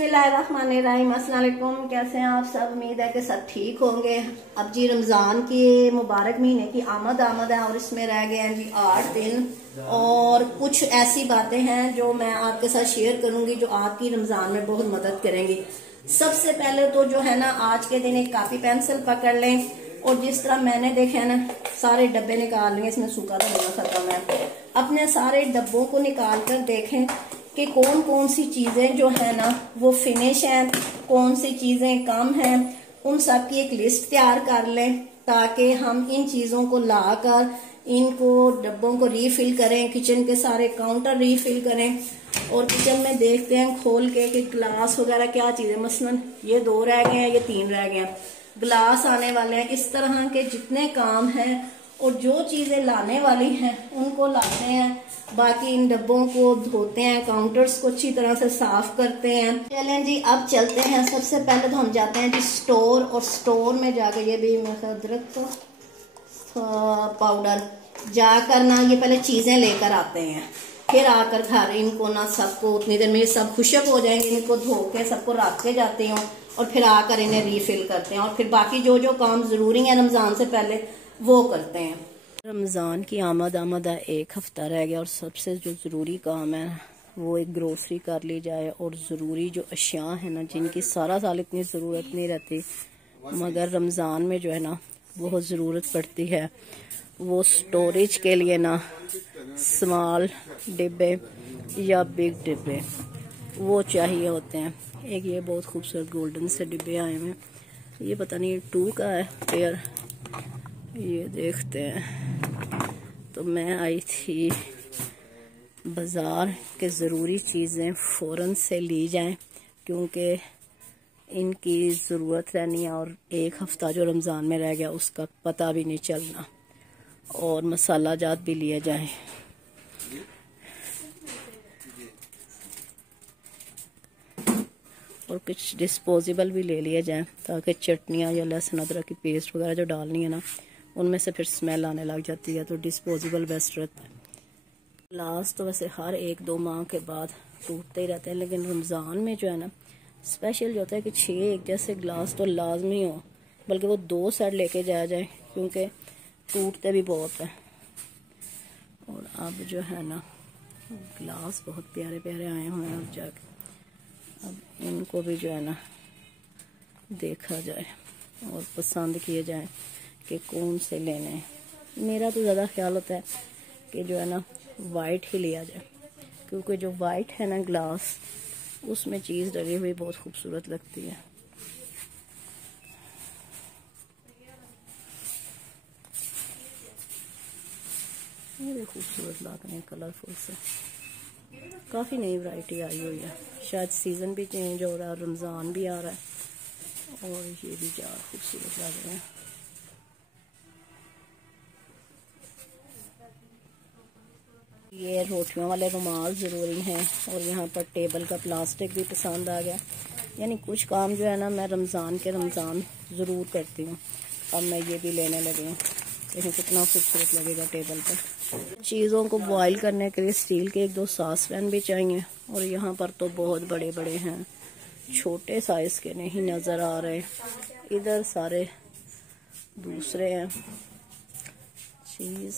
बिस्मिल्लाहिर्रहमानिर्रहीम। अस्सलाम वालेकुम। कैसे हैं आप सब? उम्मीद है कि सब ठीक होंगे। अब जी रमज़ान के मुबारक महीने की आमद है और इसमें रह गए हैं जी 8 दिन और कुछ ऐसी बातें हैं जो मैं आपके साथ शेयर करूंगी जो आपकी रमज़ान में बहुत मदद करेंगी। सबसे पहले तो जो है ना, आज के दिन एक कापी पेंसिल पकड़ लें और जिस तरह मैंने देखे है ना, सारे डब्बे निकाल लिए। इसमें सूखा धनिया खत्म है। अपने सारे डब्बों को निकाल कर देखें कि कौन कौन सी चीजें जो है ना वो फिनिश हैं, कौन सी चीजें कम हैं। उन सब की एक लिस्ट तैयार कर लें ताकि हम इन चीजों को लाकर इनको डब्बों को रीफिल करें, किचन के सारे काउंटर रीफिल करें। और किचन में देखते हैं खोल के कि ग्लास वगैरह क्या चीजें, मसलन ये 2 रह गए हैं, ये 3 रह गए हैं, ग्लास आने वाले हैं। इस तरह के जितने काम हैं और जो चीजें लाने वाली हैं उनको लाते हैं। बाकी इन डब्बों को धोते हैं, काउंटर्स को अच्छी तरह से साफ करते हैं। चलें जी, अब चलते हैं। सबसे पहले तो हम जाते हैं जी स्टोर, और स्टोर में जाकर ये भी अदरक का पाउडर जाकर ना ये पहले चीजें लेकर आते हैं, फिर आकर घर इनको ना सबको उतनी देर में ये सब खुशक हो जाएंगे, इनको धो के सबको रख के जाते हैं और फिर आकर इन्हें रीफिल करते हैं और फिर बाकी जो जो काम जरूरी है रमजान से पहले वो करते हैं। रमज़ान की आमद है, 1 हफ्ता रह गया और सबसे जो ज़रूरी काम है वो एक ग्रोसरी कर ली जाए। और ज़रूरी जो अशिया है ना, जिनकी सारा साल इतनी ज़रूरत नहीं रहती मगर रमज़ान में जो है ना बहुत ज़रूरत पड़ती है, वो स्टोरेज के लिए ना स्मॉल डिब्बे या बिग डिब्बे वो चाहिए होते हैं। एक ये बहुत खूबसूरत गोल्डन से डिब्बे आए हैं, ये पता नहीं 2 का है पेयर, ये देखते हैं। तो मैं आई थी बाज़ार के ज़रूरी चीज़ें फ़ौरन से ली जाएं क्योंकि इनकी ज़रूरत रहनी है और 1 हफ्ता जो रमज़ान में रह गया उसका पता भी नहीं चलना। और मसाला जात भी लिए जाएं। और कुछ डिस्पोजेबल भी ले लिए जाएं ताकि चटनियाँ या लहसुन अदरक की पेस्ट वगैरह जो डालनी है ना उनमें से फिर स्मेल आने लग जाती है, तो डिस्पोजेबल बेस्ट रहता है। ग्लास तो वैसे हर 1-2 माह के बाद टूटते ही रहते हैं, लेकिन रमज़ान में जो है ना स्पेशल जो होता है कि 6 एक जैसे ग्लास तो लाजमी हो, बल्कि वो 2 सेट लेके जाया जाए क्योंकि टूटते भी बहुत है। और अब जो है ना ग्लास बहुत प्यारे प्यारे आए हुए हैं, अब जाके अब इनको भी जो है ना देखा जाए और पसंद किए जाए कि कौन से लेने हैं। मेरा तो ज़्यादा ख्याल होता है कि जो है ना वाइट ही लिया जाए क्योंकि जो वाइट है ना ग्लास उसमें चीज़ डली हुई बहुत खूबसूरत लगती है। ये भी खूबसूरत लग रहे हैं, कलरफुल से। काफ़ी नई वैरायटी आई हुई है, शायद सीज़न भी चेंज हो रहा है, रमज़ान भी आ रहा है और ये भी जार खूबसूरत लग रहे हैं। ये रोटियों वाले रुमाल ज़रूरी हैं और यहाँ पर टेबल का प्लास्टिक भी पसंद आ गया। यानी कुछ काम जो है ना मैं रमज़ान ज़रूर करती हूँ। अब मैं ये भी लेने लगी हूँ, देखिए कितना खूबसूरत लगेगा टेबल पर। चीज़ों को बॉईल करने के लिए स्टील के 1-2 सॉसपैन भी चाहिए और यहाँ पर तो बहुत बड़े बड़े हैं, छोटे साइज़ के नहीं नज़र आ रहे। इधर सारे दूसरे हैं। चीज़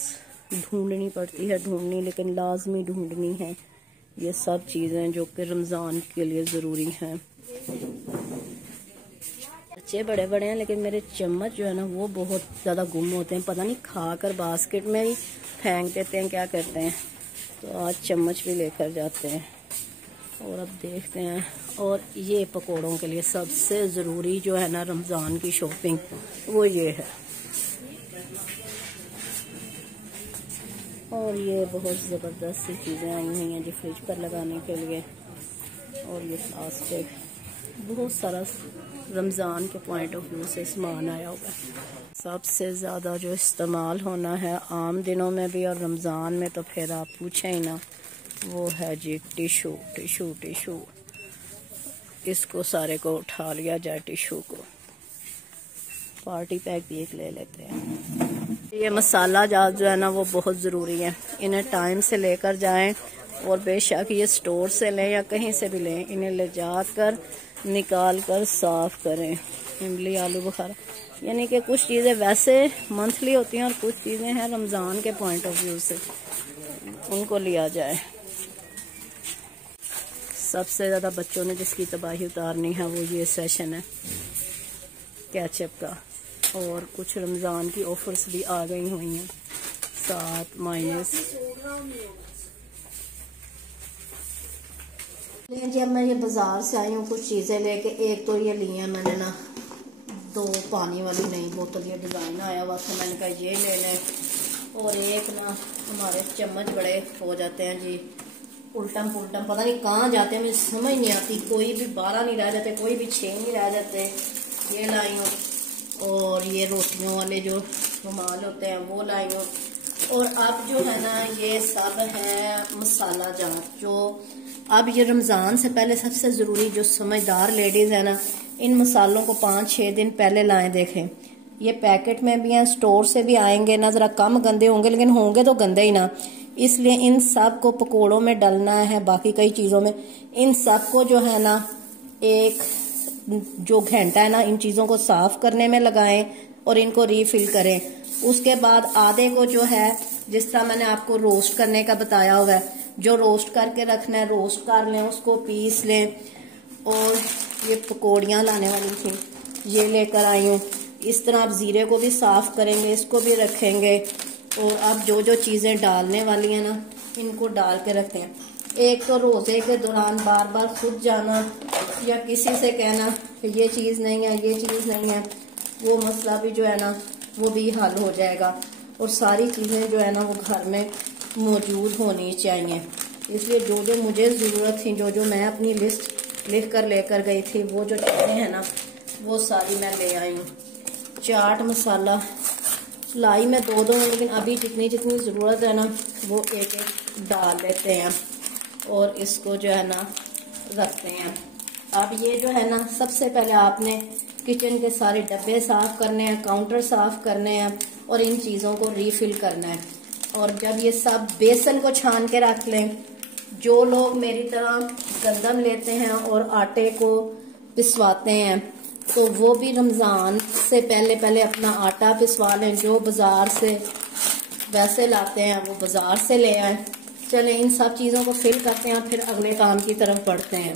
ढूंढनी पड़ती है, लेकिन लाजमी ढूंढनी है। ये सब चीज़ें जो कि रमज़ान के लिए ज़रूरी हैं। बच्चे बड़े बड़े हैं लेकिन मेरे चम्मच जो है ना वो बहुत ज़्यादा गुम होते हैं, पता नहीं खाकर बास्केट में ही फेंक देते हैं, क्या करते हैं। तो आज चम्मच भी लेकर जाते हैं। और अब देखते हैं। और ये पकौड़ों के लिए सबसे ज़रूरी जो है ना रमज़ान की शॉपिंग वो ये है। और ये बहुत ज़बरदस्त सी चीज़ें आई हुई हैं जो फ्रिज पर लगाने के लिए। और ये प्लास्टिक, बहुत सारा रमज़ान के पॉइंट ऑफ व्यू से सामान आया हुआ है। सबसे ज़्यादा जो इस्तेमाल होना है आम दिनों में भी और रमज़ान में तो फिर आप पूछें ही ना, वो है जी टिशू। इसको सारे को उठा लिया जाए। टिशू को पार्टी पैक भी एक ले लेते हैं। ये मसाला जात जो है ना वो बहुत ज़रूरी है, इन्हें टाइम से लेकर जाएं और बेशक ये स्टोर से लें या कहीं से भी लें, इन्हें ले जाकर निकाल कर साफ करें। इमली, आलू बुखारा, यानी कि कुछ चीज़ें वैसे मंथली होती हैं और कुछ चीज़ें हैं रमज़ान के पॉइंट ऑफ व्यू से, उनको लिया जाए। सबसे ज़्यादा बच्चों ने जिसकी तबाही उतारनी है वो ये सेशन है केचप का, और कुछ रमज़ान की ऑफर्स भी आ गई हुई हैं, साथ माइनस। जब मैं ये बाजार से आई हूँ कुछ चीज़ें लेके, एक तो ये ली है मैंने ना 2 पानी वाली नई बोतल, ये डिज़ाइन आया हुआ था, मैंने कहा ये ले लें। और एक ना हमारे चम्मच बड़े हो जाते हैं जी उल्टम पुल्टम, पता नहीं कहाँ जाते हैं, मुझे समझ नहीं आती, कोई भी 12 नहीं रह जाते, कोई भी 6 नहीं रह जाते, ये लाई हूँ। और ये रोटियों वाले जो रुमाल होते हैं वो लाई हूँ। और अब जो है ना ये सब है मसाला जात, जो अब ये रमज़ान से पहले सबसे ज़रूरी, जो समझदार लेडीज़ है ना, इन मसालों को 5-6 दिन पहले लाएं। देखें ये पैकेट में भी हैं, स्टोर से भी आएंगे ना, ज़रा कम गंदे होंगे, लेकिन होंगे तो गंदे ही ना, इसलिए इन सब को पकोड़ों में डलना है, बाकी कई चीज़ों में। इन सब को जो है ना एक जो घंटा है ना इन चीज़ों को साफ करने में लगाएं और इनको रीफिल करें। उसके बाद आधे को जो है जिस तरह मैंने आपको रोस्ट करने का बताया हुआ है, जो रोस्ट करके रखना है रोस्ट कर लें, उसको पीस लें। और ये पकौड़ियाँ लाने वाली थी, ये लेकर आई हूँ। इस तरह आप ज़ीरे को भी साफ करेंगे, इसको भी रखेंगे। और अब जो जो चीज़ें डालने वाली हैं ना इनको डाल के रखते हैं। एक तो रोज़े के दौरान बार बार खुद जाना या किसी से कहना कि ये चीज़ नहीं है, ये चीज़ नहीं है, वो मसला भी जो है ना वो भी हल हो जाएगा। और सारी चीज़ें जो है ना वो घर में मौजूद होनी चाहिए। इसलिए जो जो मुझे ज़रूरत थी, जो जो मैं अपनी लिस्ट लिख कर लेकर गई थी, वो जो चीज़ें हैं ना वो सारी मैं ले आई हूँ। चाट मसाला लाई मैं 2-2 हूँ, लेकिन अभी जितनी जितनी ज़रूरत है ना वो एक एक डाल लेते हैं और इसको जो है ना रखते हैं। अब ये जो है ना सबसे पहले आपने किचन के सारे डब्बे साफ करने हैं, काउंटर साफ करने हैं और इन चीज़ों को रीफिल करना है। और जब ये सब बेसन को छान के रख लें, जो लोग मेरी तरह गंदम लेते हैं और आटे को पिसवाते हैं तो वो भी रमज़ान से पहले पहले अपना आटा पिसवा लें। जो बाज़ार से वैसे लाते हैं वो बाज़ार से ले आए। चलें इन सब चीज़ों को फिल करते हैं, फिर अगले काम की तरफ बढ़ते हैं।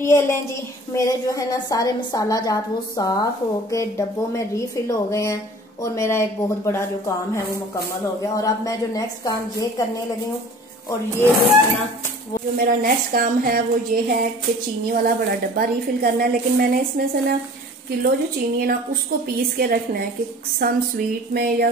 ये लें जी, मेरे जो है ना सारे मसाला जात वो साफ हो के डब्बों में रीफिल हो गए हैं और मेरा एक बहुत बड़ा जो काम है वो मुकम्मल हो गया। और अब मैं जो नेक्स्ट काम ये करने लगी हूँ, और ये जो है ना वो जो मेरा नेक्स्ट काम है वो ये है कि चीनी वाला बड़ा डब्बा रीफिल करना है। लेकिन मैंने इसमें से ना किलो जो चीनी है ना उसको पीस के रखना है कि सम स्वीट में या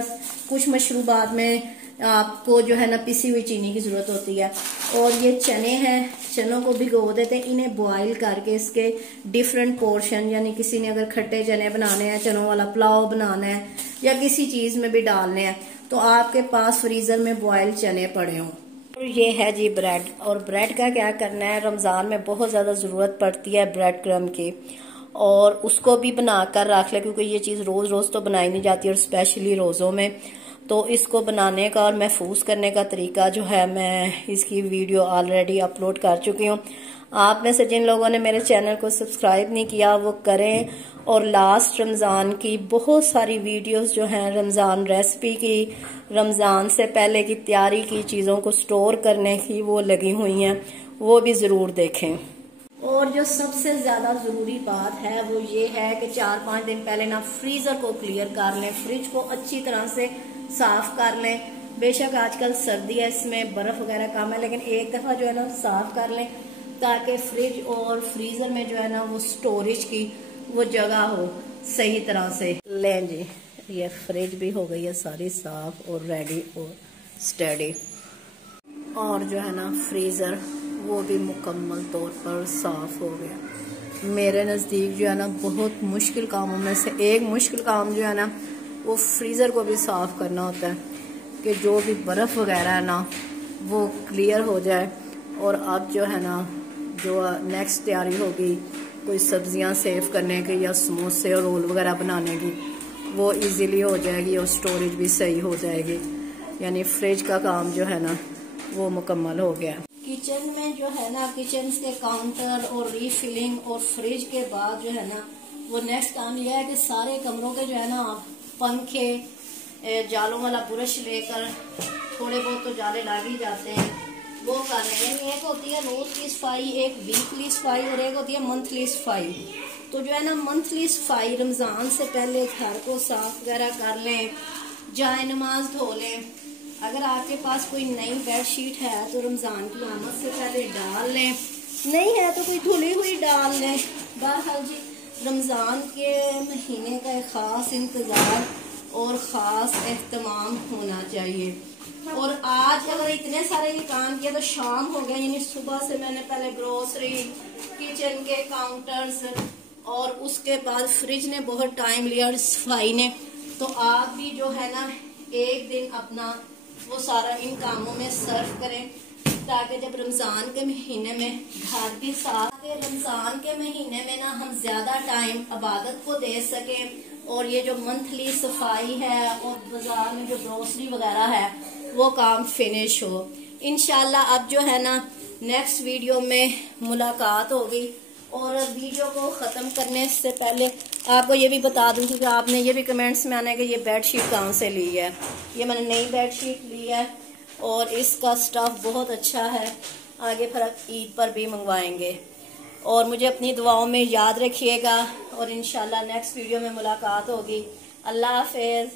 कुछ मशरूबात में आपको जो है ना पिसी हुई चीनी की जरूरत होती है। और ये चने हैं, चनों को भिगो देते हैं, इन्हें बॉईल करके इसके डिफरेंट पोर्शन, यानी किसी ने अगर खट्टे चने बनाने हैं, चनों वाला पुलाव बनाना है या किसी चीज में भी डालने हैं तो आपके पास फ्रीजर में बॉयल चने पड़े हों। और ये है जी ब्रेड। और ब्रेड का क्या करना है, रमजान में बहुत ज्यादा जरूरत पड़ती है ब्रेड क्रम्ब की, और उसको भी बनाकर रख ले क्योंकि ये चीज रोज रोज तो बनाई नहीं जाती और स्पेशली रोजों में। तो इसको बनाने का और महफूज करने का तरीका जो है मैं इसकी वीडियो ऑलरेडी अपलोड कर चुकी हूँ। आप में से जिन लोगों ने मेरे चैनल को सब्सक्राइब नहीं किया वो करें। और लास्ट रमज़ान की बहुत सारी वीडियोस जो हैं रमज़ान रेसिपी की, रमज़ान से पहले की तैयारी की, चीज़ों को स्टोर करने की वो लगी हुई हैं, वो भी ज़रूर देखें। और जो सबसे ज्यादा जरूरी बात है वो ये है कि 4-5 दिन पहले ना फ्रीजर को क्लियर कर लें, फ्रिज को अच्छी तरह से साफ कर लें। बेशक आजकल सर्दी है, इसमें बर्फ वगैरह कम है, लेकिन एक दफा जो है ना साफ कर लें ताकि फ्रिज और फ्रीजर में जो है ना वो स्टोरेज की वो जगह हो सही तरह से। लें जी, ये फ्रिज भी हो गई है सारी साफ और रेडी और स्टडी। और जो है ना फ्रीजर वो भी मुकम्मल तौर पर साफ हो गया। मेरे नज़दीक जो है ना बहुत मुश्किल कामों में से एक मुश्किल काम जो है ना वो फ्रीज़र को भी साफ करना होता है कि जो भी बर्फ़ वगैरह है ना वो क्लियर हो जाए। और अब जो है ना जो नेक्स्ट तैयारी होगी कोई सब्जियां सेव करने की या समोसे और रोल वगैरह बनाने की, वो इजीली हो जाएगी और स्टोरेज भी सही हो जाएगी। यानी फ्रिज का काम जो है ना वो मुकम्मल हो गया। किचन में जो है ना, किचन के काउंटर और रीफिलिंग और फ्रिज के बाद जो है ना, वो नेक्स्ट काम यह है कि सारे कमरों के जो है ना पंखे, जालों वाला ब्रश लेकर, थोड़े बहुत तो जाले लग ही जाते हैं, वो कर रहे हैं। एक होती है रोज की सफाई, एक वीकली सफाई और एक होती है मंथली सफाई। तो जो है ना मंथली सफाई, रमजान से पहले घर को साफ वगैरह कर लें, जाए नमाज धो लें। अगर आपके पास कोई नई बेड शीट है तो रमजान की आमद से पहले डाल लें, नहीं है तो कोई धुली हुई डाल लें। बहरहाल जी रमजान के महीने का एक खास इंतजार और ख़ास एहतमाम होना चाहिए। और आज अगर इतने सारे ये काम किया तो शाम हो गया, यानी सुबह से मैंने पहले ग्रोसरी, किचन के काउंटर्स और उसके बाद फ्रिज ने बहुत टाइम लिया और सफाई ने। तो आप भी जो है ना एक दिन अपना वो सारा इन कामों में सर्व करें, ताकि जब रमजान के महीने में घर भी साफ, रमजान के महीने में ना हम ज्यादा टाइम इबादत को दे सकें और ये जो मंथली सफाई है और बाजार में जो ग्रोसरी वगैरह है वो काम फिनिश हो। इंशाल्लाह अब जो है ना नेक्स्ट वीडियो में मुलाकात होगी। और वीडियो को ख़त्म करने से पहले आपको ये भी बता दूंगी कि आपने ये भी कमेंट्स में आना है कि ये बेडशीट कहाँ से ली है। ये मैंने नई बेडशीट ली है और इसका स्टफ बहुत अच्छा है, आगे फिर ईद पर भी मंगवाएंगे। और मुझे अपनी दुआओं में याद रखिएगा और इंशाल्लाह नेक्स्ट वीडियो में मुलाकात होगी। अल्लाह हाफिज़।